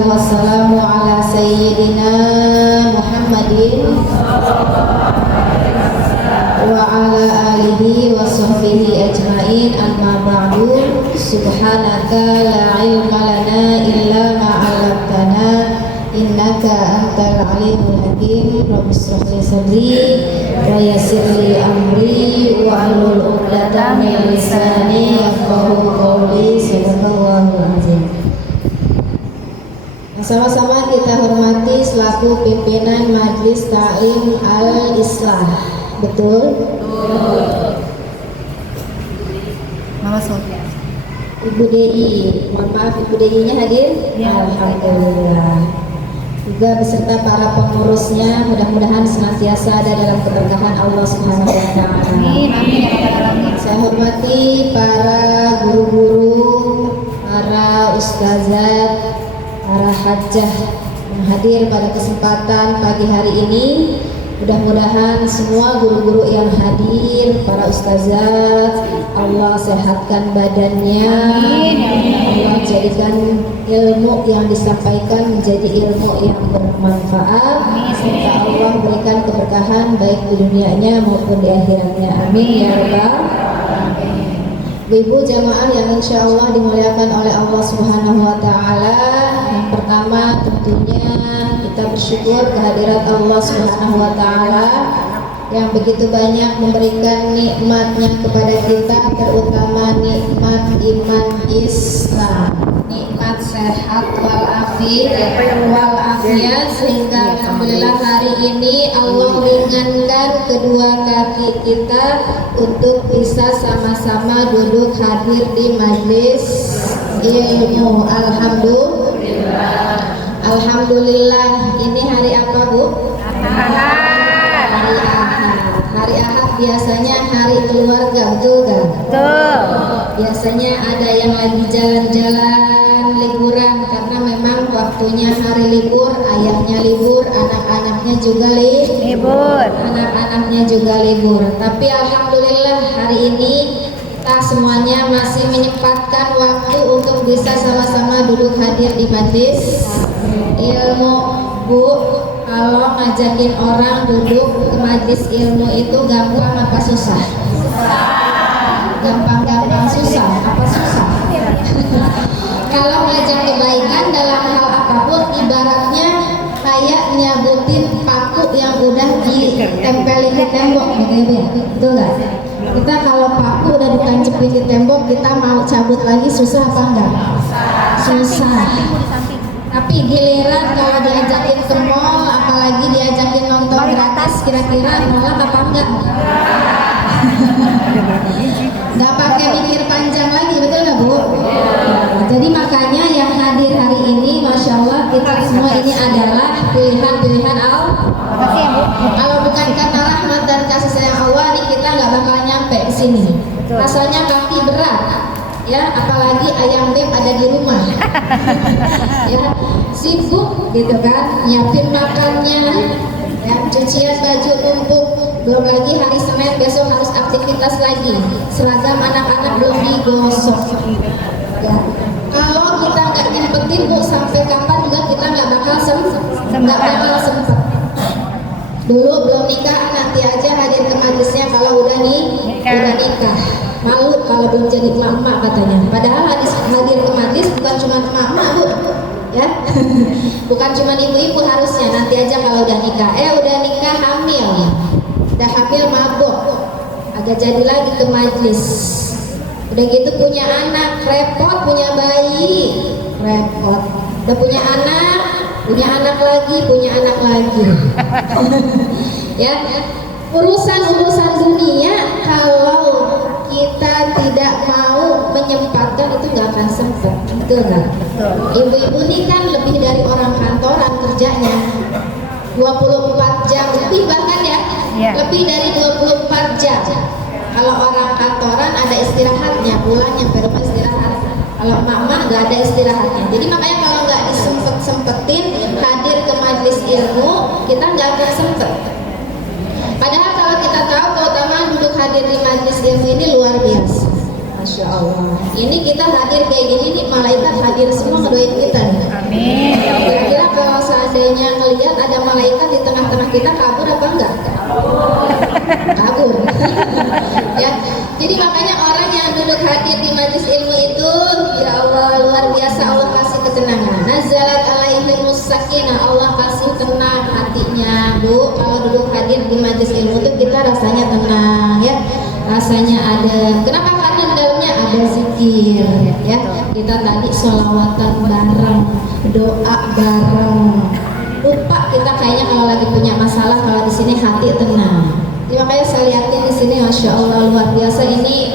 wassalatu wassalamu ala sayyidina Muhammadin wa ala alihi wa sahbihi ajma'in, amma ba'du. Subhanaka la ilma lana illa ma 'allamtana innaka antal alimul hakim. Rabbi shrah li sadri wa yassir li amri wa hlul 'uqdatam min lisani yafqahu qawli. Sadaqallahul azim. Sama-sama kita hormati selaku pimpinan Majelis Ta'lim Al-Islah. Betul? Mama Sofia. Ibu DI, mohon maaf Ibu DI-nya hadir? Ya. Alhamdulillah. Juga beserta para pengurusnya, mudah-mudahan senantiasa ada dalam keberkahan Allah Subhanahu wa taala. Amin. Amin. Saya hormati para guru-guru, para ustazat, para hajjah yang hadir pada kesempatan pagi hari ini. Mudah-mudahan semua guru-guru yang hadir, para ustazat, Allah sehatkan badannya. Allah jadikan ilmu yang disampaikan menjadi ilmu yang bermanfaat. Serta Allah berikan keberkahan baik di dunianya maupun di akhiratnya. Amin ya rabbal alamin. Ibu jamaah yang insya Allah dimuliakan oleh Allah Subhanahu wa taala. Yang pertama tentunya kita bersyukur kehadirat Allah Subhanahu wa taala yang begitu banyak memberikan nikmatnya kepada kita, terutama nikmat iman Islam, nikmat sehat walafiat, sehingga alhamdulillah hari ini Allah ringankan kedua kaki kita untuk bisa sama-sama duduk hadir di majelis ilmu. Alhamdulillah. Ini hari apa, Bu? Hari Ahad. Hari Ahad biasanya hari keluarga, betul kan? Betul. Biasanya ada yang lagi jalan-jalan liburan karena memang waktunya hari libur, ayahnya libur, anak-anaknya juga libur. Anak-anaknya juga libur. Tapi alhamdulillah hari ini kita semuanya masih menyempatkan waktu untuk bisa sama-sama duduk hadir di majelis ilmu. Bu, kalau ngajakin orang duduk ke majelis ilmu itu gampang apa susah? Gampang susah. Apa susah? Kalau ngajak kebaikan dalam hal apapun, ibaratnya kayak nyabutin paku yang udah ditempelin di tembok, gitu ya? Betul nggak? Kita kalau paku udah ditancepin di tembok, kita mau cabut lagi susah apa enggak? Susah. Tapi giliran kalau diajakin ke mall, apalagi diajakin nonton gratis, kira-kira nolak apa enggak? Nggak pakai mikir panjang lagi, betul nggak, Bu? Jadi makanya yang hadir hari ini, masya Allah, kita semua ini adalah pilihan-pilihan Allah. Kalau bukan karena rahmat dan kasih sayang Allah, nih kita nggak bakal nyampe ke sini. Rasanya kaki berat. Ya, apalagi ayam beb ada di rumah. Ya, sibuk gitu kan, nyiapin makannya, ya, cucian baju numpuk, belum lagi hari Senin besok harus aktivitas lagi, seragam anak-anak belum digosok. Ya, kalau kita nggak nyempetin, Bu, sampai kapan juga kita nggak bakal sempet. Dulu belum nikah, nanti aja hadir ke majelisnya kalau udah nikah. Malu kalau belum jadi emak-emak katanya. Padahal hadir ke majelis bukan cuma emak-emak, Bu, ya. Bukan cuma ibu-ibu harusnya. Nanti aja kalau udah nikah. Udah nikah hamil, udah hamil mabok, agak jadi lagi ke majelis. Udah gitu punya anak repot, punya bayi repot. Udah punya anak lagi. Ya, urusan dunia kalau kita tidak mau menyempatkan itu nggak akan sempet, betul nggak? Ibu-ibu ini kan lebih dari orang kantoran kerjanya 24 jam lebih, bahkan ya, lebih dari 24 jam. Kalau orang kantoran ada istirahatnya, pulang nyampe rumah istirahat. Kalau emak-emak nggak ada istirahatnya. Jadi makanya kalau nggak disempet-sempetin hadir ke majelis ilmu, kita nggak akan sempet. Padahal kalau kita tahu keutamaan duduk hadir di majelis ilmu ini luar biasa. Masya Allah. Ini kita hadir kayak gini nih, malaikat hadir semua ngedoain kita nih. Amin. Ya ngelihat ada malaikat di tengah-tengah kita, kabur apa enggak? Kabur. Ya, jadi makanya orang yang duduk hadir di majelis ilmu itu, ya Allah, luar biasa Allah kasih ketenangan. Nazalat alaihimus sakinah, Allah kasih tenang hatinya. Bu, kalau duduk hadir di majelis ilmu itu kita rasanya tenang, ya. Rasanya ada. Kenapa? Karena di dalamnya ada zikir, ya. Kita tadi sholawatan bareng, doa bareng. Lupa kita kayaknya kalau lagi punya masalah, kalau di sini hati tenang. Jadi makanya saya lihatin di sini, masya Allah luar biasa ini.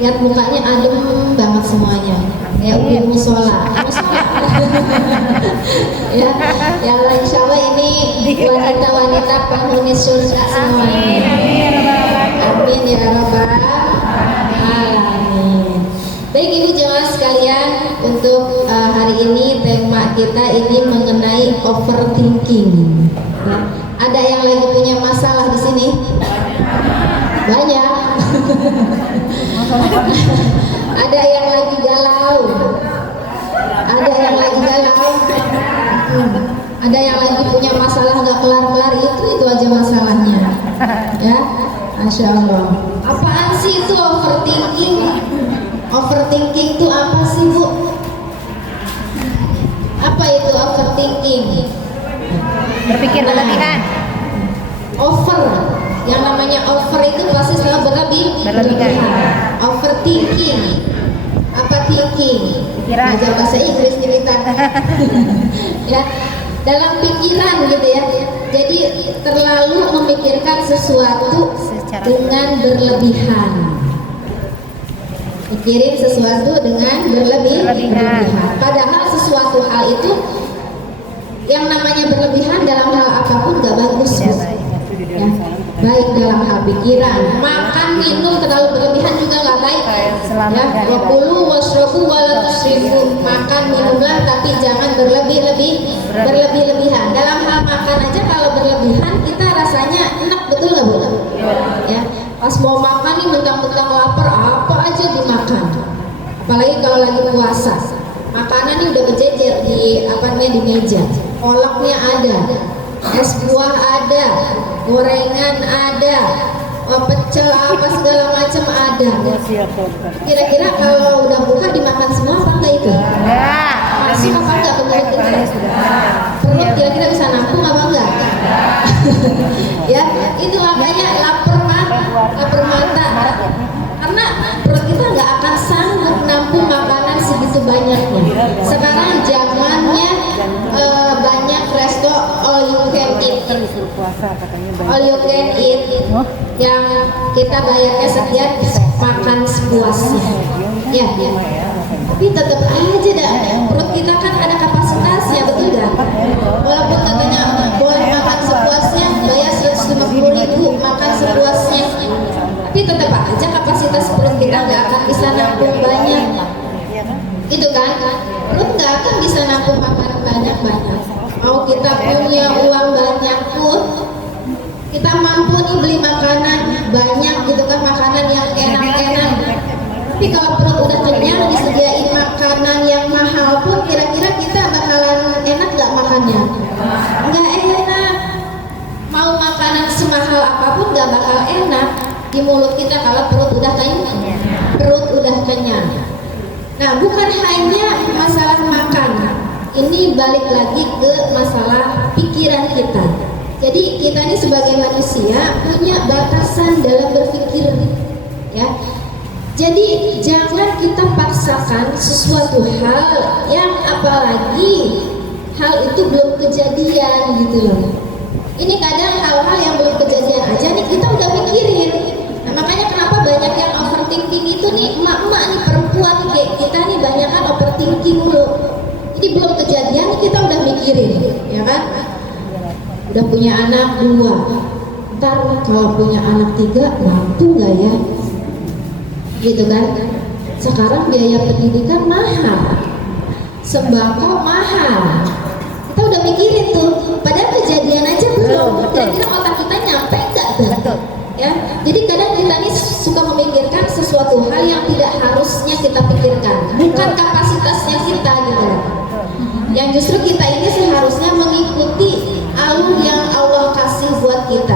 Lihat mukanya adem banget semuanya. Ya udah musola. Ya, ya Allah, insya Allah ini wanita-wanita penghuni surga semuanya. Amin ya rabbal alamin. Baik ibu jemaah sekalian, untuk hari ini tema kita ini mengenai overthinking. Ya. Ada yang lagi punya masalah di sini? Banyak. Ada yang lagi galau. Ada yang lagi galau. Ada yang lagi punya masalah nggak kelar-kelar, itu aja masalahnya. Ya, Masya Allah. Apaan sih itu overthinking? Overthinking itu apa sih Bu? Apa itu overthinking? Berpikir berlebihan. Over, yang namanya over itu pasti selalu berlebihan. Overthinking, apa thinking? Belajar bahasa Inggris nih kita. Ya, dalam pikiran gitu ya. Jadi terlalu memikirkan sesuatu dengan berlebihan. Mikirin sesuatu dengan berlebihan. Padahal sesuatu hal itu yang namanya berlebihan dalam hal apapun gak bagus. Ya, baik dalam hal pikiran, makan minum terlalu berlebihan juga gak baik. Ya, wakulu wasrobu wala tusrifu, makan minumlah tapi jangan berlebihan. Dalam hal makan aja kalau berlebihan kita rasanya enak, betul nggak Bu? Ya, pas mau makan nih mentang-mentang lapar apa aja dimakan. Apalagi kalau lagi puasa, makanan nih udah berjejer di di meja. Kolaknya ada, es buah ada, gorengan ada, pecel apa segala macam ada. Kira-kira kalau udah buka dimakan semua apa enggak itu? Masih apa enggak menurut kita? Perut kira-kira bisa nampung apa enggak? Ya, itu makanya lapar mata. Karena perut kita nggak akan sanggup nampung makanan segitu banyaknya. Sekarang zamannya banyak resto all you can eat. All you can eat yang kita bayarnya sekian, makan sepuasnya. Ya. Tapi tetap aja dah, perut kita kan ada kapasitasnya, betul gak? Walaupun katanya boleh makan sepuasnya, bayar 150.000 makan sepuasnya, tapi tetap aja kapasitas perut kita nggak akan bisa nampung banyak. Gitu kan? Perut nggak akan bisa nampung makanan banyak-banyak. Mau kita punya uang banyak pun, kita mampu nih beli makanan banyak gitu kan, makanan yang enak-enak. Tapi kalau perut udah kenyang, disediain makanan yang mahal pun, kira-kira kita bakalan enak nggak makannya? Nggak enak. Mau makanan semahal apapun nggak bakal enak di mulut kita kalau perut udah kenyang. Nah, bukan hanya masalah makan. Ini balik lagi ke masalah pikiran kita. Jadi kita ini sebagai manusia punya batasan dalam berpikir, ya. Jadi jangan kita paksakan sesuatu hal yang apalagi hal itu belum kejadian gitu loh. Ini kadang hal-hal yang belum kejadian aja nih kita udah mikirin. Nah, makanya kenapa banyak yang overthinking itu nih, emak-emak nih, perempuan nih kayak kita nih banyak kan overthinking mulu. Jadi belum kejadian nih kita udah mikirin, ya kan? Udah punya anak 2, ntar kalau punya anak 3 mampu nggak ya? Gitu kan? Sekarang biaya pendidikan mahal, sembako mahal. Kita udah mikirin tuh, padahal kejadian aja belum. Kira-kira otak kita nyampe nggak tuh? Ya, jadi kadang kita nih suka memikirkan sesuatu hal yang tidak harusnya kita pikirkan, bukan kapasitasnya kita gitu. Yang justru kita ini seharusnya mengikuti selalu yang Allah kasih buat kita,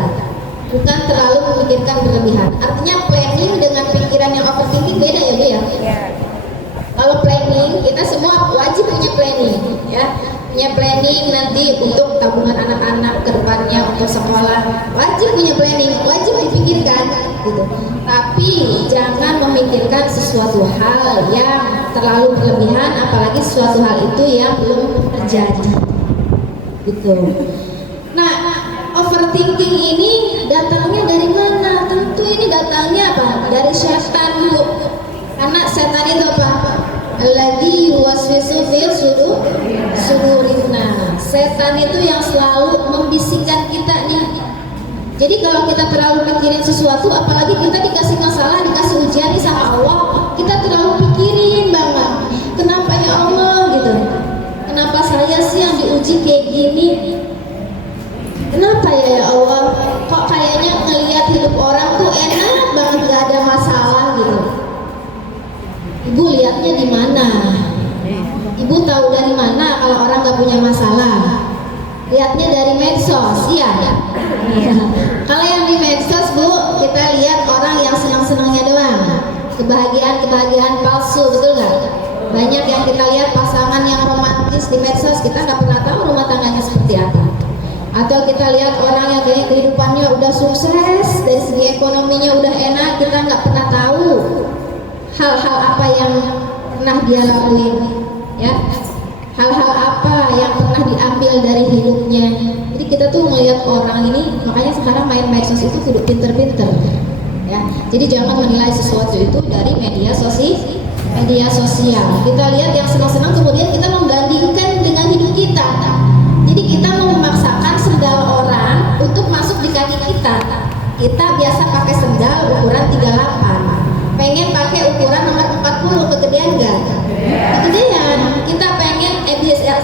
bukan terlalu memikirkan berlebihan. Artinya planning dengan pikiran yang overthinking beda ya Bu ya. Kalau planning, kita semua wajib punya planning ya, punya planning nanti untuk tabungan anak-anak ke depannya, untuk sekolah, wajib punya planning, wajib dipikirkan gitu. Tapi jangan memikirkan sesuatu hal yang terlalu berlebihan, apalagi sesuatu hal itu yang belum terjadi gitu. Nah, overthinking ini datangnya dari mana? Tentu ini datangnya apa? Dari setan Bu. Karena setan itu apa? Alladzi yuwaswisu fi sudurin nas. Setan itu yang selalu membisikkan kita nih. Jadi kalau kita terlalu pikirin sesuatu, apalagi kita dikasih masalah, dikasih ujian nih sama Allah, kita terlalu pikirin banget. Kenapa ya Allah gitu? Kenapa saya sih yang diuji kayak gini? Kenapa ya Allah? Kok kayaknya ngelihat hidup orang tuh enak banget, gak ada masalah gitu. Ibu lihatnya di mana? Ibu tahu dari mana kalau orang gak punya masalah? Lihatnya dari medsos, ya. Kalau yang di medsos Bu, kita lihat orang yang senang-senangnya doang, kebahagiaan palsu, betul nggak? Banyak yang kita lihat pasangan yang romantis di medsos, kita nggak pernah tahu rumah tangganya seperti apa. Atau kita lihat orang yang kayaknya kehidupannya udah sukses, dari segi ekonominya udah enak, kita nggak pernah tahu hal-hal apa yang pernah dia lakuin, ya. Hal-hal apa yang pernah diambil dari hidupnya. Jadi kita tuh melihat orang ini, makanya sekarang main medsos itu kudu pinter-pinter, ya. Jadi jangan menilai sesuatu itu dari media sosial. Kita lihat yang senang-senang, kemudian kita membandingkan dengan hidup kita. Jadi kita mau memaksakan sendal orang untuk masuk di kaki kita. Kita biasa pakai sendal ukuran 38, pengen pakai ukuran nomor 40, kegedean enggak? Kegedean. Kita pengen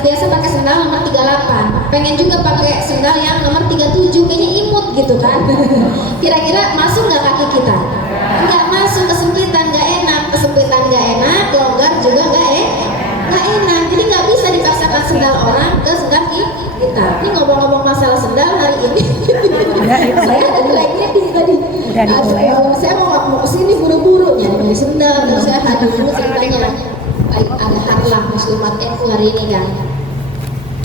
biasa pakai sendal nomor 38, pengen juga pakai sendal yang nomor 37, kayaknya imut gitu kan. Kira-kira masuk nggak kaki kita? Nggak masuk, kesempitan, nggak enak. Kesempitan nggak enak, longgar juga nggak enak. Jadi nggak bisa dipaksakan sendal orang ke kaki kita. Ini ngomong-ngomong masalah sendal hari ini, saya ada tracknya di tadi. Saya mau kesini buru-buru nyari beli sendal, dan saya hadir dulu ceritanya. Ada harlah muslimat hari ini kan.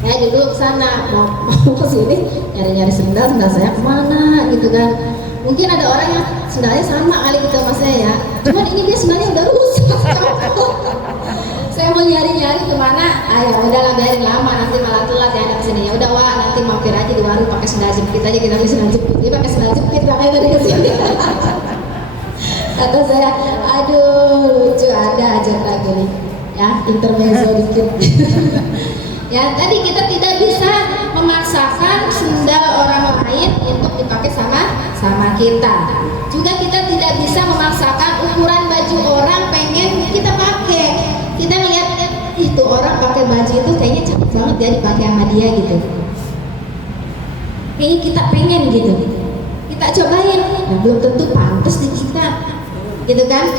Ya dulu kesana mau kesini nyari sendal saya kemana gitu kan. Mungkin ada orang yang sendalnya sama kali gitu sama saya ya. Cuman ini dia sendalnya udah rusak. Saya mau nyari kemana? Ya udahlah biarin lama, nanti malah telat ya kesini. Ya udah Wah, nanti mampir aja di warung pakai sendal jepit aja, kita beli sendal jepit. Dia pakai sendal jepit makanya dari kesini. Kata saya, aduh lucu, ada aja lagi nih. Ya, intermezzo dikit. Ya, tadi kita tidak bisa memaksakan sendal orang lain untuk dipakai sama kita. Juga kita tidak bisa memaksakan ukuran baju orang pengen kita pakai. Kita ngeliat itu orang pakai baju itu kayaknya cantik banget ya dipakai sama dia gitu. Kayaknya kita pengen gitu. Kita cobain, nah, belum tentu pantas di kita. Gitu kan?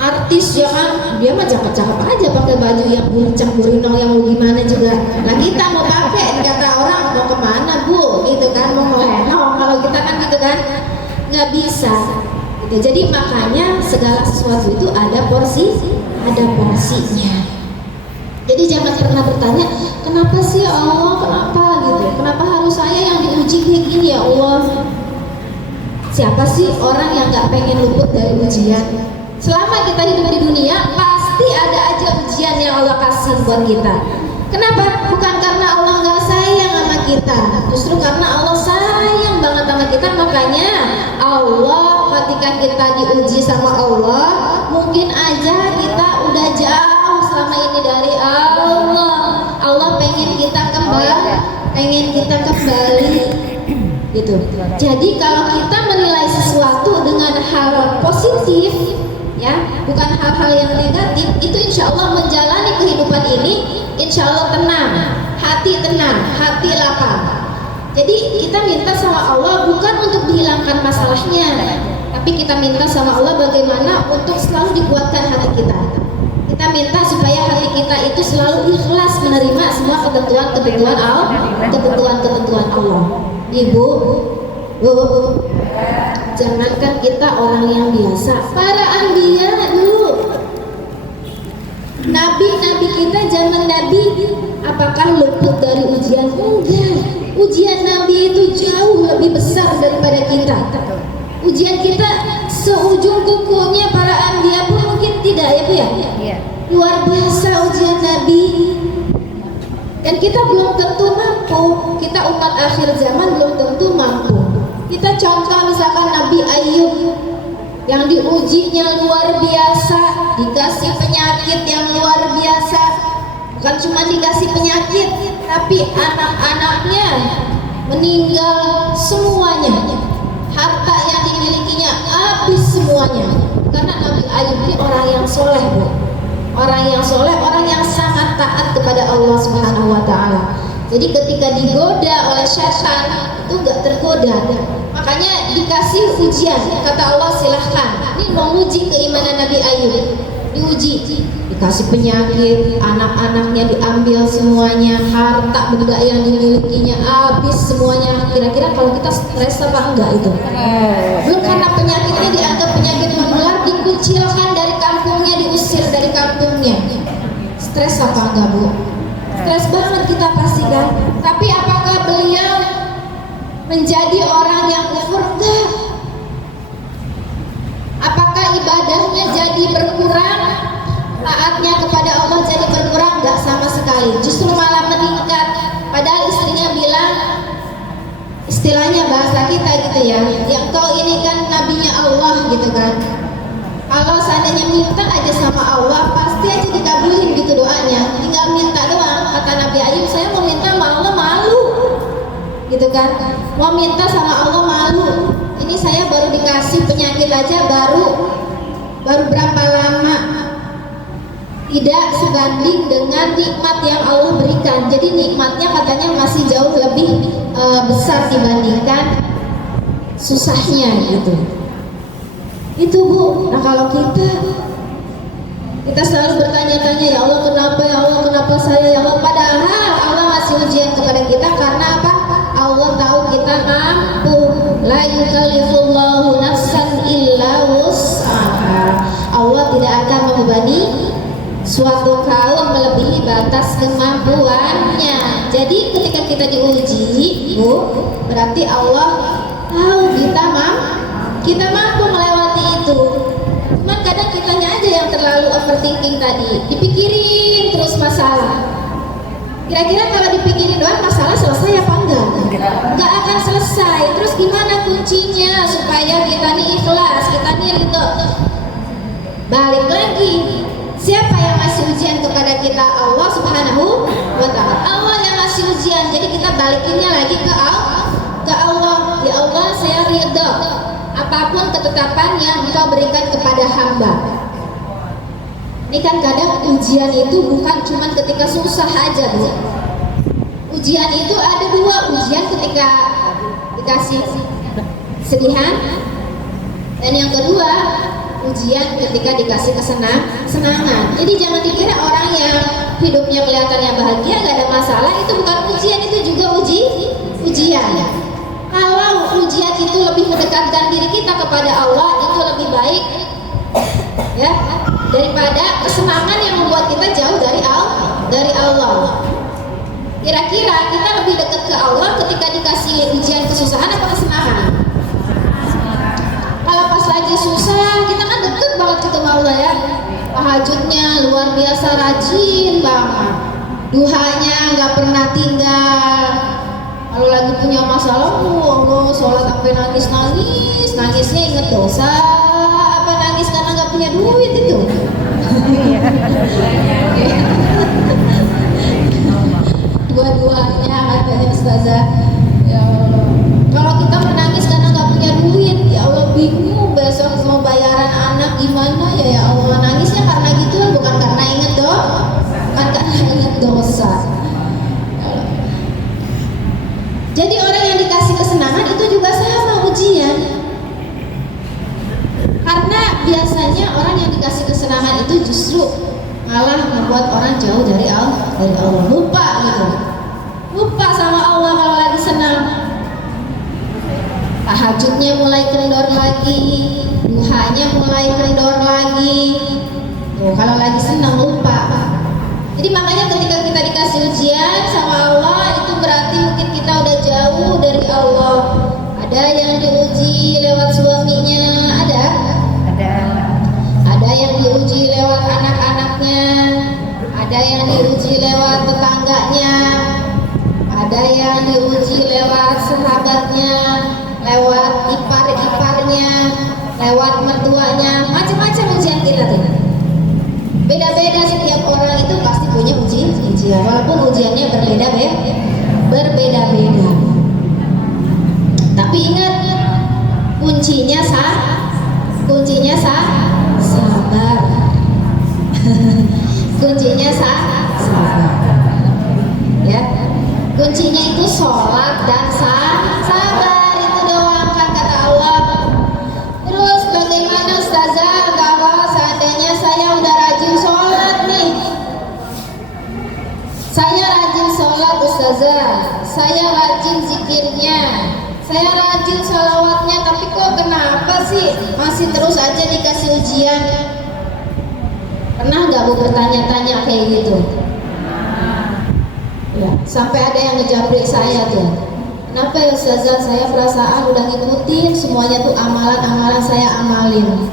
Artis ya kan, dia mah cakep-cakep aja pakai baju yang burinong yang mau gimana juga. Nah kita mau pakai, kata orang mau kemana Bu, gitu kan, mau melenong kalau kita kan gitu kan, nggak bisa. Gitu. Jadi makanya segala sesuatu itu ada porsinya. Jadi jangan pernah bertanya, kenapa sih Allah, kenapa gitu, kenapa harus saya yang diuji kayak gini ya Allah. Siapa sih orang yang nggak pengen luput dari ujian? Selama kita hidup di dunia, pasti ada aja ujian yang Allah kasih buat kita. Kenapa? Bukan karena Allah nggak sayang sama kita, justru karena Allah sayang banget sama kita. Makanya Allah ketika kita diuji sama Allah, mungkin aja kita udah jauh selama ini dari Allah. Allah pengen kita kembali, gitu. Jadi kalau kita menilai sesuatu dengan hal positif, ya, bukan hal-hal yang negatif, itu insya Allah menjalani kehidupan ini insya Allah tenang, hati lapang. Jadi kita minta sama Allah bukan untuk dihilangkan masalahnya, tapi kita minta sama Allah bagaimana untuk selalu dikuatkan hati kita. Kita minta supaya hati kita itu selalu ikhlas menerima semua ketentuan Allah. Ibu, Bu, jangankan kita orang yang biasa, para anbiya dulu, nabi-nabi kita zaman Nabi, apakah luput dari ujian? Enggak. Ujian Nabi itu jauh lebih besar daripada kita. Ujian kita seujung kukunya para anbiya pun mungkin tidak, ya Bu ya? Iya. Luar biasa ujian Nabi. Dan kita belum tentu mampu. Kita umat akhir zaman belum tentu mampu. Kita contoh misalkan Nabi Ayub yang diujinya luar biasa, dikasih penyakit yang luar biasa. Bukan cuma dikasih penyakit, tapi anak-anaknya meninggal semuanya. Harta yang dimilikinya habis semuanya. Karena Nabi Ayub ini orang yang soleh, Bu. Orang yang soleh, orang yang sangat taat kepada Allah Subhanahu wa Ta'ala. Jadi ketika digoda oleh syaitan itu gak tergoda. Makanya dikasih ujian. Kata Allah, silahkan. Ini menguji keimanan Nabi Ayub. Diuji, dikasih penyakit, anak-anaknya diambil semuanya, harta benda yang dimilikinya habis semuanya. Kira-kira kalau kita stres apa enggak itu? Belum karena penyakitnya dianggap penyakit menular, dikucilkan dari kampungnya, diusir dari kampungnya. Stres apa enggak, Bu? Stres banget kita pasti kan. Tapi apakah beliau menjadi orang yang kufur? Enggak. Apakah ibadahnya jadi berkurang? Taatnya kepada Allah jadi berkurang? Enggak sama sekali. Justru malah meningkat. Padahal istrinya bilang, istilahnya bahasa kita gitu ya, yang kau ini kan nabinya Allah gitu kan. Kalau seandainya minta aja sama Allah, pasti aja dikabulin gitu doanya. Tinggal minta doang. Kata Nabi Ayub, saya mau minta sama Allah malu, gitu kan? Mau minta sama Allah malu. Ini saya baru dikasih penyakit aja, baru berapa lama? Tidak sebanding dengan nikmat yang Allah berikan. Jadi nikmatnya katanya masih jauh lebih besar dibandingkan susahnya gitu. Itu Bu. Nah kalau kita selalu bertanya-tanya, ya Allah kenapa saya, ya Allah. Padahal Allah ngasih ujian kepada kita karena apa? Allah tahu kita mampu. La yukallifullahu nafsan illa wus'aha. Allah tidak akan membebani suatu kaum melebihi batas kemampuannya. Jadi ketika kita diuji, Bu, berarti Allah tahu kita mampu melewati itu. Cuma kadang kitanya aja yang terlalu overthinking tadi, dipikirin terus masalah. Kira-kira kalau dipikirin doang masalah selesai apa enggak? Enggak akan selesai. Terus gimana kuncinya supaya kita nih ikhlas, kita nih ridho? Balik lagi, siapa yang ngasih ujian kepada kita? Allah Subhanahu wa Ta'ala. Allah yang ngasih ujian. Jadi kita balikinnya lagi ke Allah. Ya Allah, saya ridho apapun ketetapan yang Engkau berikan kepada hamba. Ini kan kadang ujian itu bukan cuma ketika susah aja, Bu. Ujian itu ada dua. Ujian ketika dikasih sedihan, dan yang kedua ujian ketika dikasih kesenangan. Jadi jangan dikira orang yang hidupnya kelihatannya bahagia gak ada masalah itu bukan ujian, itu juga ujian. Kalau ujian itu lebih mendekatkan diri kita kepada Allah, itu lebih baik ya daripada kesenangan yang membuat kita jauh dari Allah. Kira-kira kita lebih dekat ke Allah ketika dikasih ujian kesusahan apa kesenangan? Kalau pas lagi susah, kita kan deket banget ketemu Allah ya. Tahajudnya luar biasa rajin banget, duhanya nggak pernah tinggal. Kalau lagi punya masalah, Allah sholat sampai nangisnya inget dosa. Apa nangis karena nggak punya duit itu? Dua-duanya katanya Ustazah. Ya Allah. Kalau kita menangis karena nggak punya duit, ya Allah bingung besok mau bayaran anak gimana ya Allah. Nangisnya karena gitu, bukan karena inget dosa. Jadi orang yang dikasih kesenangan itu juga sama ujian. Karena biasanya orang yang dikasih kesenangan itu justru malah membuat orang jauh dari Allah, lupa gitu, lupa sama Allah kalau lagi senang. Tahajudnya mulai kendor lagi, duhanya mulai kendor lagi. Tuh, kalau lagi senang lupa. Jadi makanya ketika kita dikasih ujian sama Allah, itu berarti mungkin kita udah jauh dari Allah. Ada yang diuji lewat suaminya, ada yang diuji lewat anak-anaknya, ada yang diuji lewat tetangganya, ada yang diuji lewat sahabatnya, lewat ipar-iparnya, lewat mertuanya, macam-macam ujian kita tuh. Beda-beda, setiap orang itu pasti punya ujian, walaupun ujiannya berbeda-beda. Tapi ingat, kuncinya sabar. Kuncinya sabar. Ya, kuncinya itu sholat dan sabar, itu doang kan kata Allah. Terus bagaimana Ustazah kalau seandainya saya udah rajin sholat nih, saya rajin sholat Ustazah, saya rajin zikirnya, saya rajin sholawatnya, tapi kok kenapa sih masih terus aja dikasih ujian? Pernah gak Bu bertanya-tanya kayak gitu? Ya, sampai ada yang ngejabrik saya tuh. Kenapa ya Ustazah, saya perasaan udah ngikutin semuanya tuh, amalan-amalan saya amalin.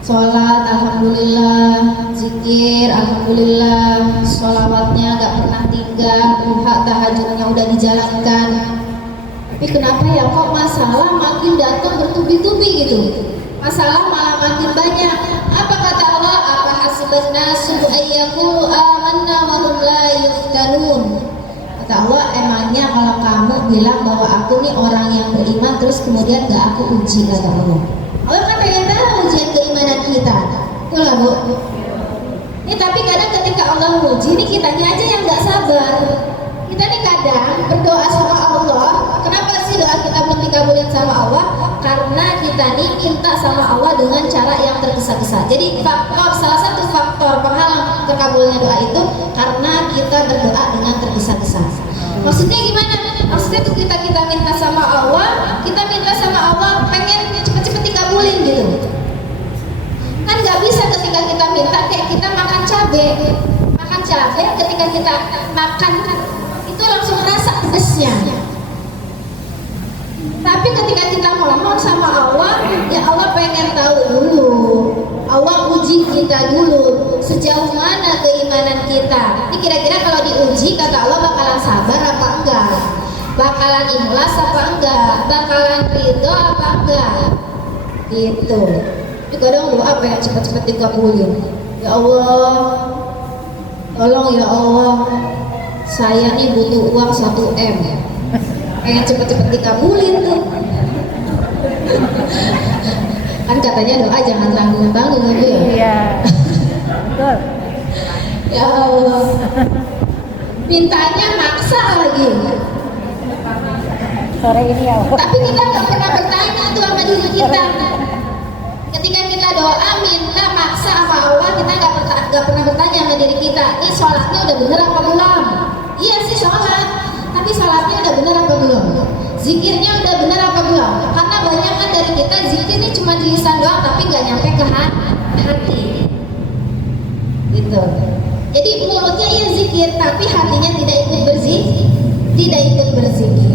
Sholat, alhamdulillah, zikir, alhamdulillah, sholawatnya gak pernah tinggal, duha, tahajudnya udah dijalankan. Tapi kenapa ya kok masalah makin datang bertubi-tubi gitu? Masalah malah makin banyak. Apa kata Allah? Apa hasiban nasu ayyaqulu amanna wa hum la yuftanun. Kata Allah, emangnya kalau kamu bilang bahwa aku nih orang yang beriman terus kemudian gak aku uji, kata Allah. Allah kan pengen tahu ujian keimanan kita. Betul lah Bu? Ini tapi kadang ketika Allah uji nih kitanya aja yang gak sabar. Kita nih kadang berdoa sama Allah, kenapa sih doa kita belum dikabulin sama Allah? Karena kita nih minta sama Allah dengan cara yang tergesa-gesa. Jadi salah satu faktor penghalang terkabulnya doa itu karena kita berdoa dengan tergesa-gesa. Maksudnya gimana? Maksudnya tuh kita minta sama Allah, kita minta sama Allah pengen cepet-cepet dikabulin gitu. Kan nggak bisa ketika kita minta kayak kita makan cabai. Makan cabai ketika kita makan itu langsung rasa pedesnya. Tapi ketika kita ngomong sama Allah, ya Allah pengen tahu dulu, Allah uji kita dulu sejauh mana keimanan kita. Ini kira-kira kalau diuji kata Allah bakalan sabar apa enggak, bakalan ikhlas apa enggak, bakalan ridho apa enggak, gitu. Tapi kadang doa apa yang cepat-cepat dikabulin. Ya Allah, tolong ya Allah, saya nih butuh uang 1 M, pengen cepet-cepet dikabulin tuh. Kan katanya doa jangan tanggung-tanggung gitu ya. Iya. Betul. Ya Allah, mintanya maksa lagi. Sore ini ya. Tapi kita nggak pernah bertanya tuh sama diri kita. Ketika kita doa minta maksa sama Allah, kita nggak pernah bertanya sama diri kita, ini sholatnya udah bener apa belum? Iya sih sholat, tapi sholatnya udah bener apa belum? Zikirnya udah bener apa belum? Karena banyak kan dari kita zikir ini cuma di lisan doang, tapi nggak nyampe ke hati. Gitu. Jadi mulutnya iya zikir, tapi hatinya tidak ikut berzikir.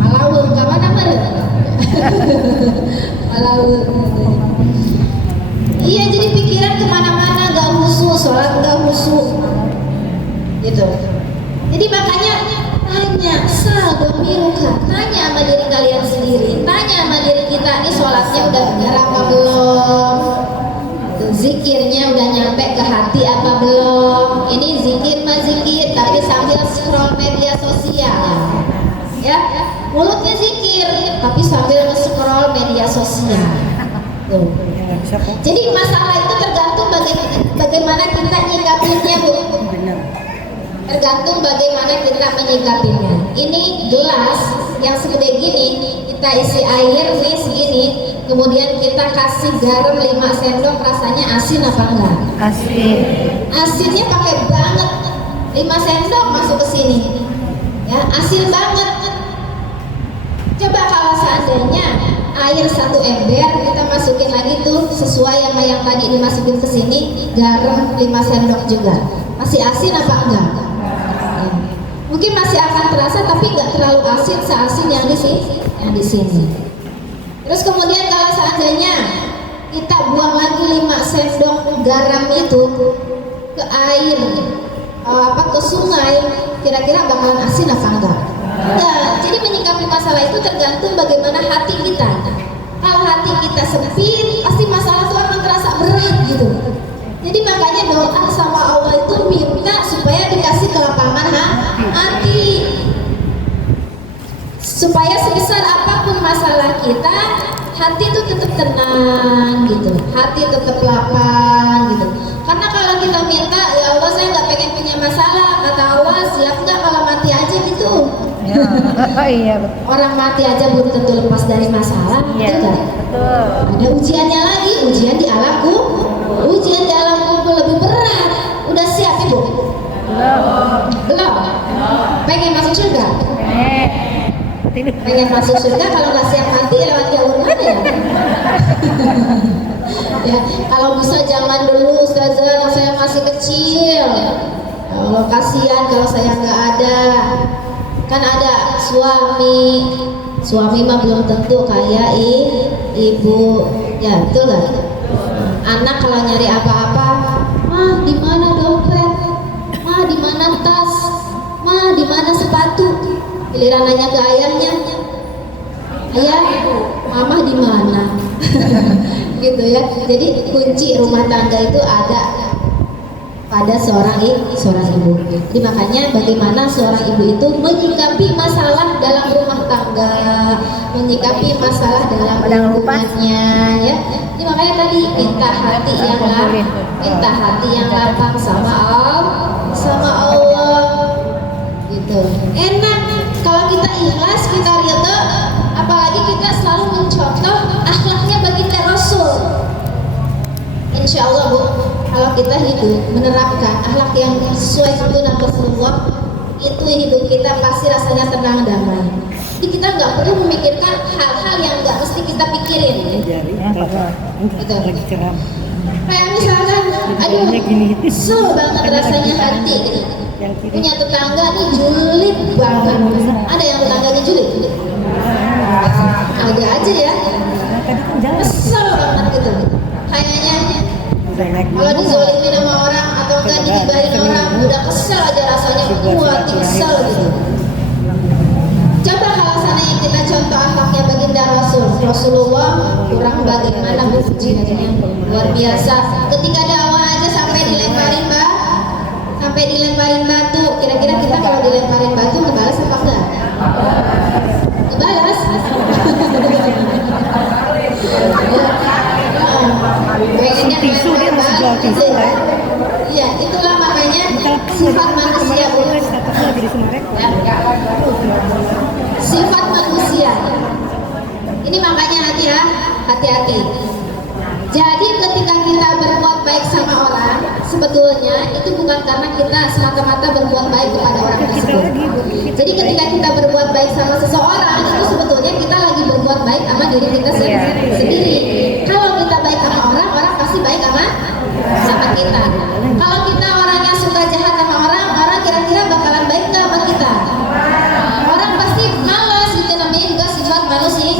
Malawul kawan apa? Malawul. Iya, jadi pikiran kemana-mana, gak khusyuk, sholat gak khusyuk. Gitu. Jadi makanya tanya, tanya sama diri kalian sendiri, tanya sama diri kita, ini sholatnya udah benar apa belum? Zikirnya udah nyampe ke hati apa belum? Ini zikir mah zikir, tapi sambil scroll media sosial. Ya, mulutnya zikir, tapi sambil scroll media sosial. Tuh. Jadi masalah itu tergantung bagaimana kita nyikapinnya, Bu. Tergantung bagaimana kita menyikapinya. Ini gelas yang segede gini, kita isi air nih segini, kemudian kita kasih garam 5 sendok, rasanya asin apa enggak? Asin. Asinnya pakai banget, 5 sendok masuk ke sini, ya asin banget. Coba kalau seandainya air 1 ember kita masukin lagi tuh sesuai sama yang tadi dimasukin ke sini, garam 5 sendok juga, masih asin apa enggak? Ya. Mungkin masih akan terasa tapi nggak terlalu asin seasin yang di sini. Terus kemudian kalau seandainya kita buang lagi 5 sendok garam itu ke air ke sungai, kira-kira bakalan asin apa enggak? Enggak. Jadi menyikapi masalah itu tergantung bagaimana hati kita. Kalau hati kita sempit, pasti masalah itu akan terasa berat gitu. Jadi makanya doa sama Allah itu minta supaya dikasih kelapangan hati, supaya sebesar apapun masalah kita, hati itu tetap tenang gitu, hati tetap lapang gitu. Karena kalau kita minta, ya Allah saya nggak pengen punya masalah, kata Allah siap nggak kalau mati aja gitu. Ya. Iya betul. Orang mati aja belum tentu lepas dari masalah, Iya, betul nggak? betul. Ada ujiannya lagi, ujian di alam kubur lebih berat. Udah siap ibu? Belum. Pengen masuk surga? Pengen masuk surga, kalau nggak siap mati lewat jalur mana ya? Ya, kalau bisa zaman dulu ustazah, saya masih kecil. Allah kasihan kalau saya nggak ada. Kan ada suami mah belum tentu kayak ibu, ya betul nggak? Anak kalau nyari apa-apa, mah di mana dompet, mah di mana tas, mah di mana sepatu. Giliran nanya ke ayahnya, ayah, mama di mana? Gitu ya. Jadi kunci rumah tangga itu ada pada seorang ibu. Jadi makanya bagaimana seorang ibu itu menyikapi masalah dalam rumah tangga, menyikapi masalah dalam hubungannya, ya. Jadi makanya tadi minta hati yang lapang sama Allah, gitu. Enak kalau kita ikhlas, kita ridho, apalagi kita selalu mencontoh akhlaknya baginda Rasul. Insya Allah Bu, kalau kita hidup menerapkan akhlak yang sesuai tuntunan Rasulullah, itu hidup kita pasti rasanya tenang damai. Jadi kita nggak perlu memikirkan hal-hal yang nggak mesti kita pikirin. Betul. Kayak misalkan, aduh, kesel banget rasanya hati gitu. Punya tetangga nih julid banget. Ada yang tetangganya julid? Ada aja ya. Kesel banget gitu. Kayaknya kalau dizolimin sama orang atau enggak digibahin orang, udah kesel aja rasanya, hati kesel gitu. Coba kalau seandainya kita contoh akhlaknya baginda Rasulullah, kurang bagaimana pujiannya luar biasa. Ketika dakwah aja sampai dilemparin batu, kira-kira kita kalau dilemparin batu ngebalas apa enggak? Ngebalas. Pengennya lempar gitu ya. Iya, itulah makanya sifat manusia Bu. Sifat manusia. Ini makanya hati-hati. Jadi ketika kita berbuat baik sama orang, sebetulnya itu bukan karena kita semata-mata berbuat baik kepada orang tersebut. Jadi ketika kita berbuat baik sama seseorang, itu sebetulnya kita lagi berbuat baik sama diri kita sendiri. Kalau kita baik sama orang, orang pasti baik sama kita. Kalau kita orang yang suka jahat sama orang, orang kira-kira bakalan baik nggak sama kita? Orang pasti malas gitu, namanya juga sifat manusia.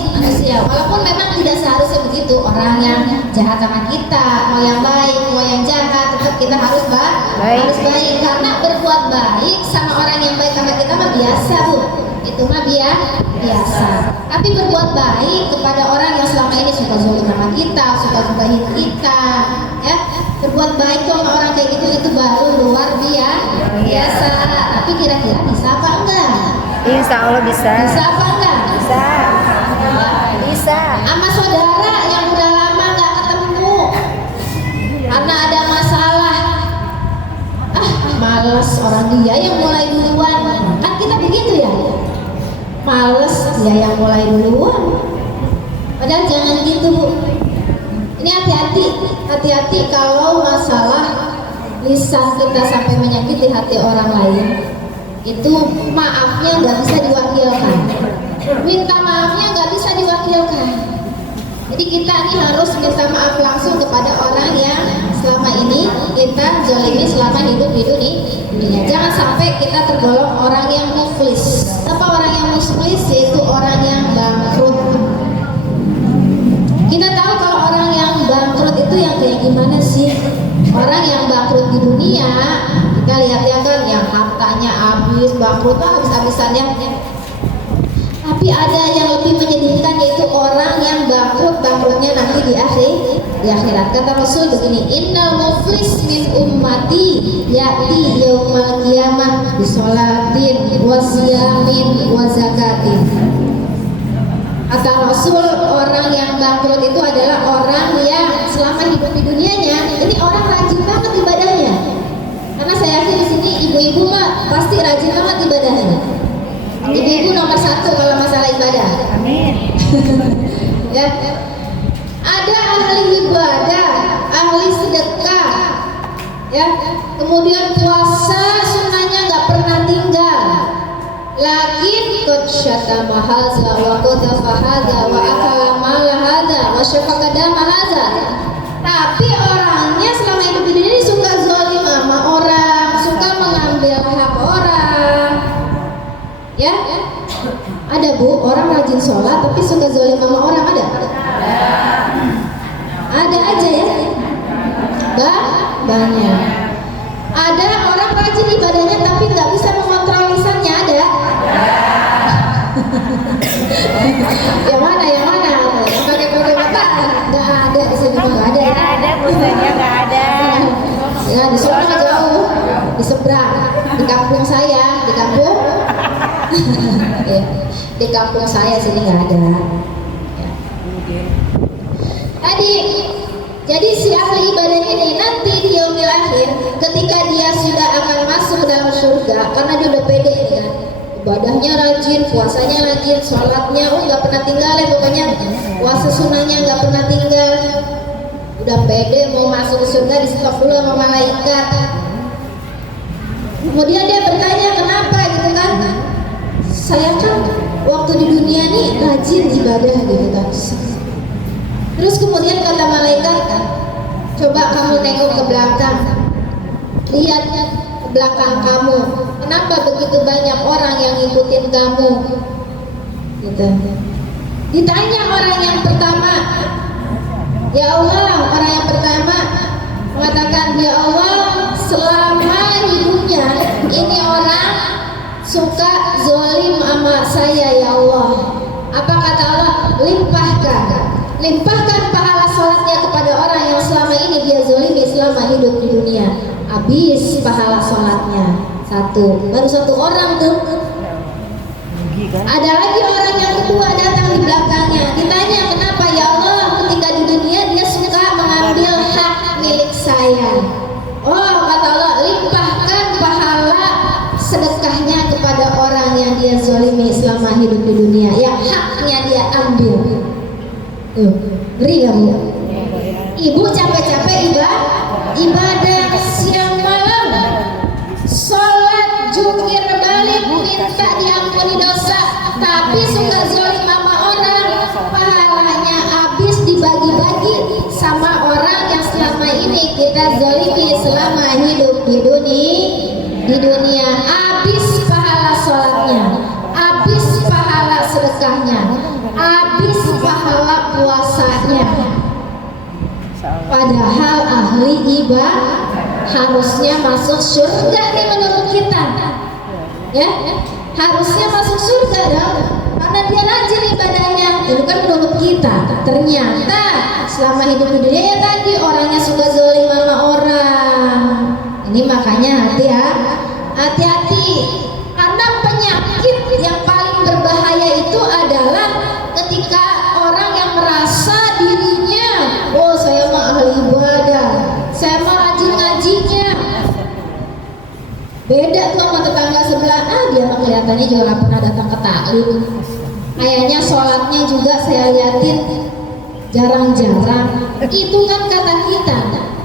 Walaupun memang tidak seharusnya begitu, orang yang jahat sama kita, mau yang baik, mau yang jahat, tetap kita harus baik. Karena berbuat baik sama orang yang baik sama kita mah biasa Bu, itu mah biasa. Tapi berbuat baik kepada orang yang selama ini suka zolim sama kita, suka zubahin kita, ya, berbuat baik tuh sama orang kayak gitu, itu baru luar biasa. Tapi kira-kira bisa apa enggak? Insya Allah bisa. Bisa apa enggak? Bisa. Sama saudara yang udah lama nggak ketemu karena ada masalah, males orang dia yang mulai duluan. Kan kita begitu ya, males dia yang mulai duluan. Padahal jangan gitu Bu. hati-hati kalau masalah lisan kita sampai menyakiti hati orang lain. Itu maafnya nggak bisa diwakilkan, minta maafnya nggak bisa diwakilkan. Jadi kita ini harus minta maaf langsung kepada orang yang selama ini kita zalimi selama hidup di dunia. Jangan sampai kita tergolong orang yang muflis. Apa orang yang muflis? Yaitu orang yang bangkrut. Kita tahu kalau orang yang bangkrut itu yang kayak gimana sih? Orang yang bangkrut di dunia, kita lihat ya kan, yang hartanya habis, bangkrut habis-habisannya. Tapi ada yang lebih menyedihkan, yaitu orang yang bangkrutnya nanti di akhirat. Kata Rasul begini, innal muflis min ummati ya'ti yaumal qiyamah bisolatin wa siyamin wa zakatin. Kata Rasul, orang yang bangkrut itu adalah orang yang selama hidup di dunianya, jadi orang rajin banget ibadahnya. Karena saya yakin di sini ibu-ibu mah pasti rajin banget ibadahnya. Ibu-ibu nomor 1 kalau masalah ibadah. Amin. Ya. Ada ahli ibadah, ahli sedekah, ya. Kemudian puasa sunnahnya nggak pernah tinggal. Lakin qad syatama hadza wa qadhafa hadza wa akala mala hadza wa syafaqa dama hadza. Tapi orangnya selama hidup di dunia suka zalim sama orang, suka mengambil hak orang. Ya? Ada Bu, orang rajin sholat tapi suka zalim sama orang, ada? Ada aja ya? Banyak. Ada orang rajin ibadahnya tapi nggak bisa mengontrol lisannya, ada? Yang mana? Yang pakai mata? Nggak ada di sini, nggak ada. Nggak ada, bustanya nggak ada. Ya, di sana jauh, di seberang, di kampung saya, di kampung. Ya, di kampung saya sini nggak ada. Ya. Tadi, jadi si ahli ibadah ini nanti di yaumil akhir, ketika dia sudah akan masuk ke dalam surga, karena dia udah pede kan, ibadahnya rajin, puasanya rajin, sholatnya nggak pernah tinggal ya, pokoknya puasa sunnahnya nggak pernah tinggal. Udah pede mau masuk ke surga, di stop dulu sama malaikat. Kemudian dia bertanya kenapa gitu kan? Saya kan waktu di dunia nih rajin ibadah gitu kan. Terus kemudian kata malaikat, coba kamu nengok ke belakang, lihat ke belakang kamu, kenapa begitu banyak orang yang ngikutin kamu? Gitu. Ditanya orang yang pertama, ya Allah, orang yang pertama mengatakan, ya Allah, selama hidupnya ini orang suka zalim sama saya ya Allah. Apa kata Allah? Limpahkan pahala sholatnya kepada orang yang selama ini dia zalimi selama hidup di dunia. Habis pahala sholatnya. Baru satu orang tuh. Ada lagi orang yang kedua datang di belakangnya. Ditanya kenapa ya Allah, ketika di dunia dia suka mengambil hak milik saya. Oh, kata Allah, limpahkan pahala sedekahnya kepada orang yang dia zalimi selama hidup di dunia, yang haknya dia ambil. Beri gak Bu? Ibu capek-capek ibadah siang malam, sholat jungkir balik, minta diampuni dosa, tapi suka zalim sama orang, pahalanya habis dibagi-bagi sama orang yang selama ini kita zalimi selama hidup di dunia. Habis pahala sholatnya, habis pahala sedekahnya, habis pahala puasanya. Padahal ahli ibadah harusnya masuk surga nih menurut kita, ya harusnya masuk surga dong, karena dia rajin ibadahnya. Itu kan menurut kita. Ternyata selama hidup di dunia ya tadi orangnya suka zalim sama orang. Ini makanya hati-hati, karena penyakit yang paling berbahaya itu adalah ketika orang yang merasa dirinya, oh saya mah ahli ibadah, saya mah rajin ngajinya. Beda tuh sama tetangga sebelah, dia mah kelihatannya juga gak pernah datang ke taklim. Kayaknya sholatnya juga saya liatin jarang-jarang. Itu kan kata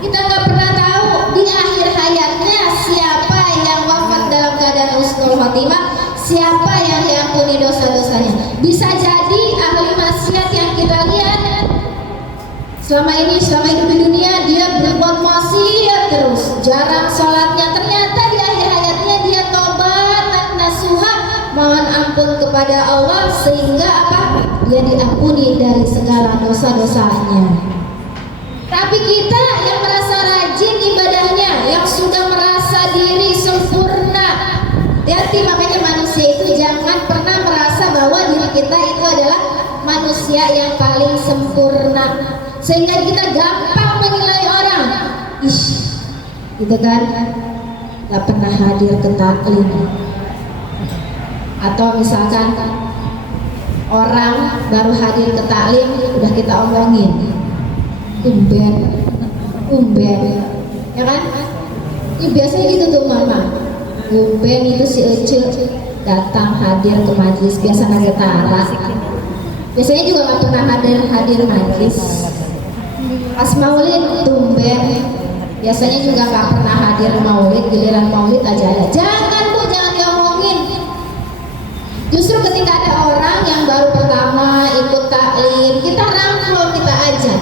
kita nggak pernah tahu di akhir hayatnya siapa yang wafat dalam keadaan husnul khotimah, siapa yang diampuni dosa-dosanya. Bisa jadi ahli maksiat yang kita lihat selama hidup di dunia dia berbuat maksiat terus, jarang sholatnya, ternyata di akhir hayatnya dia tobat nasuha, mohon ampun kepada Allah, sehingga apa? Dia diampuni dari segala dosa-dosanya. Tapi kita yang merasa rajin ibadahnya, yang sudah merasa diri sempurna, hati, makanya manusia itu jangan pernah merasa bahwa diri kita itu adalah manusia yang paling sempurna, sehingga kita gampang menilai orang. Gitu kan, gak pernah hadir ke taklim, atau misalkan orang baru hadir ke taklim udah kita omongin, umben, ya kan? Ini biasanya gitu tuh mama. Umben itu si Ece datang hadir ke majlis, biasa nggak ketara. Biasanya juga nggak pernah hadir majlis. Pas maulid tumben, biasanya juga nggak pernah hadir maulid, giliran maulid aja ada. Jangan bu, jangan diomongin. Justru ketika ada orang yang baru pertama ikut taklim, kita rangkul, kita ajak.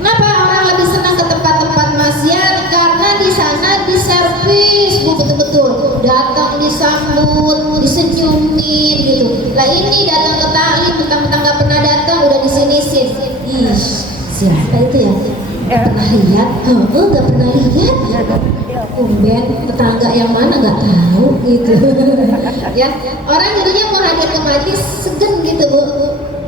Kenapa orang lebih senang ke tempat-tempat maksiat? Karena di sana diservis, bu, betul-betul datang disambut, disenyumin gitu. Lah ini datang ke taklim, mentang-mentang nggak pernah datang udah disinisin. Ih, siapa itu ya? Pernah lihat? Nggak pernah lihat. Umben tetangga yang mana nggak tahu gitu. Ya, orang jadinya mau hadir ke majlis segen gitu bu.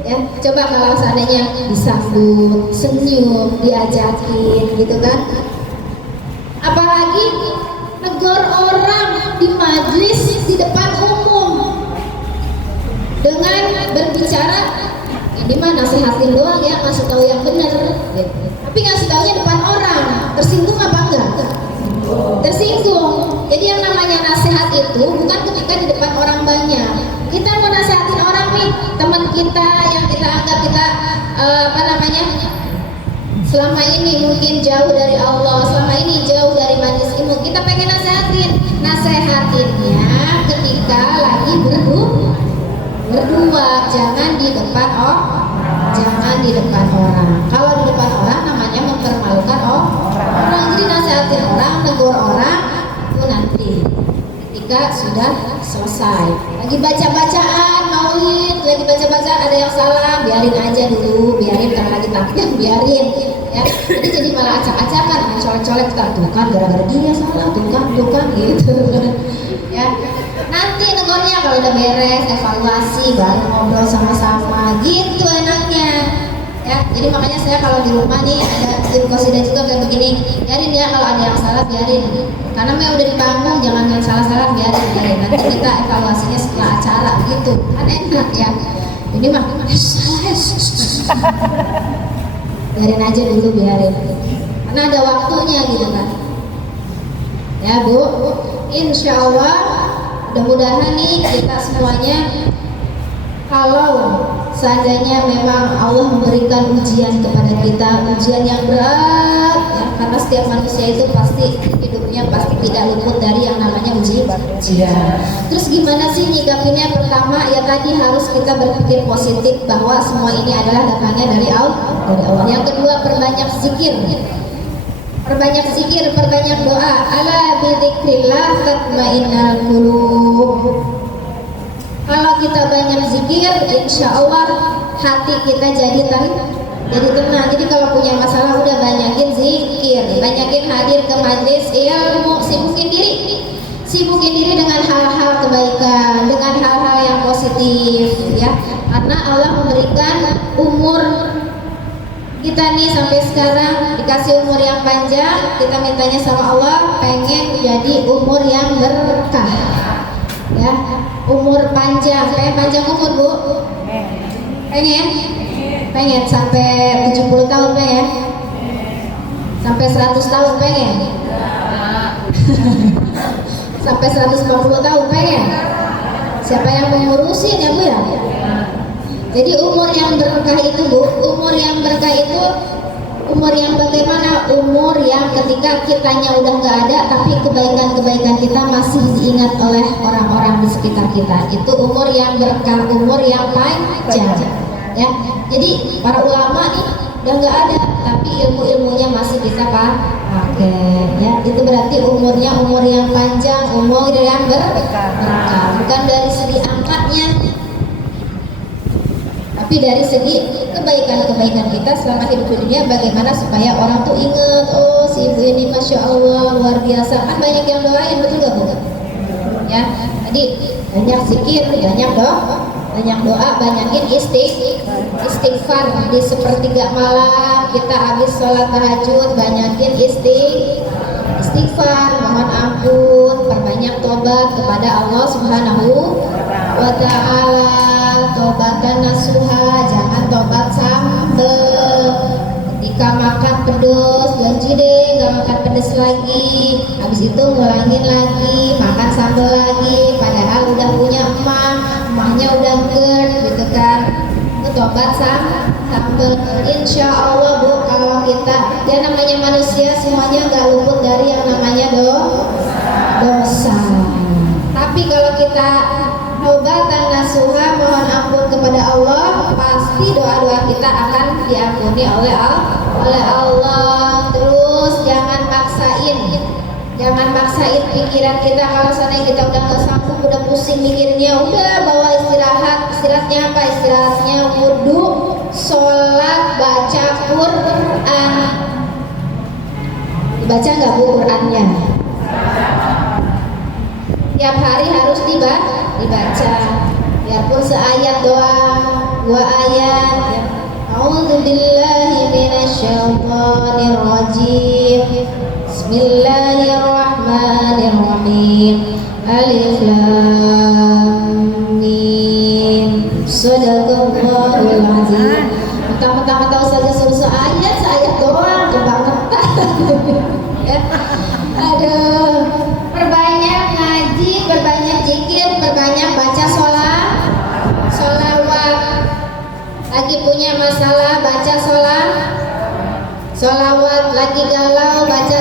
Ya, coba kalau seandainya disambut, senyum, diajakin gitu kan. Apalagi negor orang di majlis di depan umum dengan berbicara, ini mah nasihatin doang ya, ngasih tahu yang benar. Tapi ngasih taunya depan orang, tersinggung apa enggak? Tersinggung. Jadi yang namanya nasihat itu bukan ketika di depan orang banyak. Kita mau nasihatin orang nih, teman kita yang kita anggap kita selama ini mungkin jauh dari Allah, selama ini jauh dari majelis ilmu, kita pengen nasehatinnya ketika lagi berdua, jangan di depan orang. Kalau di depan orang namanya mempermalukan orang. Jadi nasihatin orang, negur orang itu nanti ketika sudah selesai. Lagi baca-bacaan maulid, lagi baca-bacaan ada yang salah, biarin aja dulu, biarin, karena lagi takbir biarin ya. Jadi malah acak-acakan, colek-colek, tuh kan gara-gara dia salah, tuh kan gitu ya. Nanti negornya kalau udah beres, evaluasi, baru ngobrol sama-sama gitu enaknya ya. Jadi makanya saya kalau di rumah nih ada tim qasidah juga kayak begini, biarin ya, kalau ada yang salah biarin, karena memang udah dibangun, jangan yang salah-salah, biarin. Nanti kita evaluasinya setelah acara gitu kan enak ya. Ini mah salah, biarin aja dulu, biarin, karena ada waktunya gitu kan ya bu. Insya Allah mudah-mudahan nih kita semuanya, kalau seandainya memang Allah memberikan ujian kepada kita, ujian yang berat ya, karena setiap manusia itu pasti hidupnya pasti tidak luput dari yang namanya ujian. Terus gimana sih nyikapinnya? Pertama ya tadi harus kita berpikir positif bahwa semua ini adalah datangnya dari Allah. Yang kedua, perbanyak zikir, perbanyak doa. Ala bidzikrillah tatmainnul qulub. Kalau kita banyak zikir, insya Allah hati kita jadi tenang. Jadi kalau punya masalah udah banyakin zikir, banyakin hadir ke majlis ilmu, sibukin diri dengan hal-hal kebaikan, dengan hal-hal yang positif ya. Karena Allah memberikan umur kita nih sampai sekarang dikasih umur yang panjang, kita mintanya sama Allah pengen jadi umur yang berkah ya, umur panjang. Panjang umur bu? Pengen sampai 70 tahun pengen? Sampai 100 tahun pengen? Sampai 150 tahun pengen? Siapa yang mengurusin ya bu ya? Jadi umur yang berkah itu Bu, umur yang berkah itu umur yang bagaimana? Umur yang ketika kitanya udah nggak ada, tapi kebaikan-kebaikan kita masih diingat oleh orang-orang di sekitar kita. Itu umur yang berkah, umur yang panjang. Ya, jadi para ulama nih udah nggak ada, tapi ilmu-ilmunya masih bisa pakai. Ya, itu berarti umurnya umur yang panjang, umur yang berkah. Bukan dari segi angkatnya, tapi dari segi kebaikan-kebaikan kita selama hidup di dunia, bagaimana supaya orang tuh inget, oh si ibu ini masya Allah luar biasa. Kan banyak yang doain, betul gak Bu? Ya, jadi banyak zikir, banyak doa, banyakin istighfar di sepertiga malam kita habis sholat tahajud, banyakin istighfar, mohon ampun, perbanyak tobat kepada Allah Subhanahu wa ta'ala. Tobatan nasuha, jangan tobat sambel. Ketika makan pedes, janji deh gak makan pedes lagi. Habis itu ngulangin lagi, makan sambel lagi. Padahal udah punya emahnya udah GERD gitu kan. Itu tobat sambel. Insya Allah Bu, kalau kita, ya namanya manusia semuanya gak luput dari yang namanya dosa. Tapi kalau kita taubatan nasuha, mohon ampun kepada Allah, pasti doa-doa kita akan diampuni oleh Allah. Terus jangan maksain pikiran kita. Kalau sana kita udah nggak sanggup, udah pusing mikirnya, udah bawa istirahat. Istirahatnya apa? Istirahatnya wudhu, sholat, baca Quran. Dibaca nggak Bu Qurannya? Tiap hari harus dibaca, biarpun seayat doang, 2 ayat. A'udzubillahi minasyaitonir rajim. Bismillahirrahmanirrahim. Alif lam mim. Shadaqallahul azim. Mentang-mentang kata Ustazah suruh seayat doang, kebangetan. Ya. Aduh. Perbanyak ngaji, perbanyak zikir, perbanyak baca sholawat. Lagi punya masalah, baca sholawat. Lagi galau, baca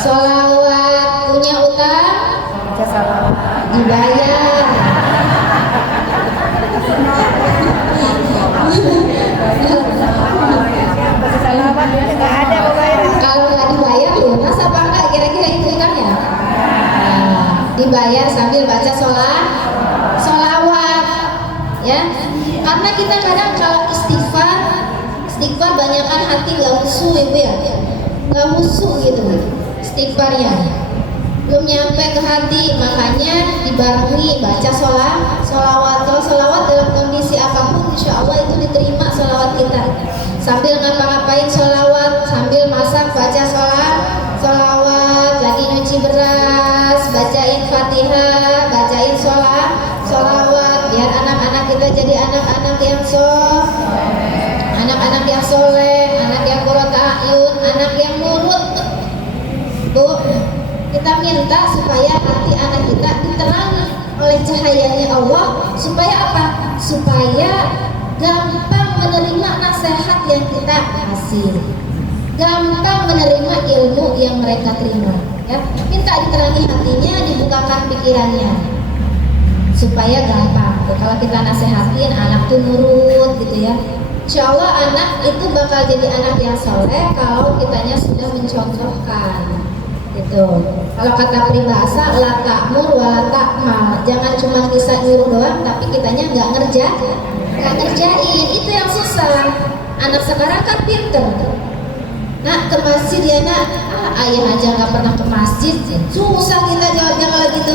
sholawat. Punya utang, Baca salawat. dibayar. Baca salawat nggak ada pembayaran. Kalau nggak dibayar lunas apa enggak? Kira-kira itu utangnya? Dibayar sambil baca sholawat, ya. Karena kita kadang kalau istighfar banyakkan hati nggak husu Ibu ya, nggak husu gitu istighfarnya, belum nyampe ke hati, makanya dibarengi baca sholawat. Kalau sholawat dalam kondisi apapun, insya Allah itu diterima sholawat kita. Sambil ngapa-ngapain sholawat, sambil masak baca sholawat, lagi nyuci beras, bacain Fatihah, bacain sholawat, biar anak-anak kita jadi anak-anak yang soleh, anak yang qurrat a'yun, anak yang nurut. Bu, kita minta supaya hati anak kita diterangi oleh cahayanya Allah, supaya apa? Supaya gampang menerima nasihat yang kita kasih, gampang menerima ilmu yang mereka terima. Ya, minta diterangi hatinya, dibukakan pikirannya, supaya gampang. Kalau kita nasehatin anak tuh nurut gitu ya. Insya Allah anak itu bakal jadi anak yang soleh kalau kitanya sudah mencontohkan. Gitu. Kalau kata peribahasa, la ta'mur wa la ta'mal. Jangan cuma bisa nyuruh doang, tapi kitanya nggak ngerjain. Itu yang susah. Anak sekarang kan pinter. Nak ke masjid ya nak, ayah aja nggak pernah ke masjid, susah kita jawabnya kalau gitu.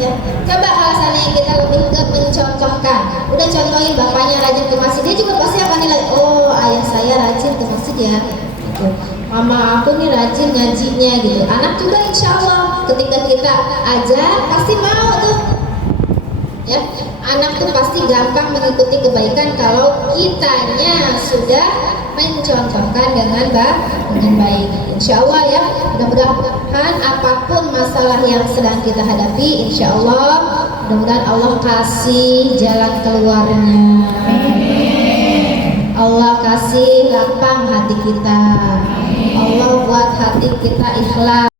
Ya. Coba alasannya kita lebih ke mencontohkan. Udah contohin bapaknya rajin ke masjid, dia juga pasti akan nilai, oh ayah saya rajin ke masjid ya. Gitu. Mama aku nih rajin ngajinya gitu. Anak juga insya Allah ketika kita ajar pasti mau tuh. Ya. anak tuh pasti gampang mengikuti kebaikan kalau kitanya sudah mencontohkan dengan baik. Insya Allah ya, mudah-mudahan apapun masalah yang sedang kita hadapi, insya Allah mudah-mudahan Allah kasih jalan keluarnya. Allah kasih lapang hati kita. Allah buat hati kita ikhlas.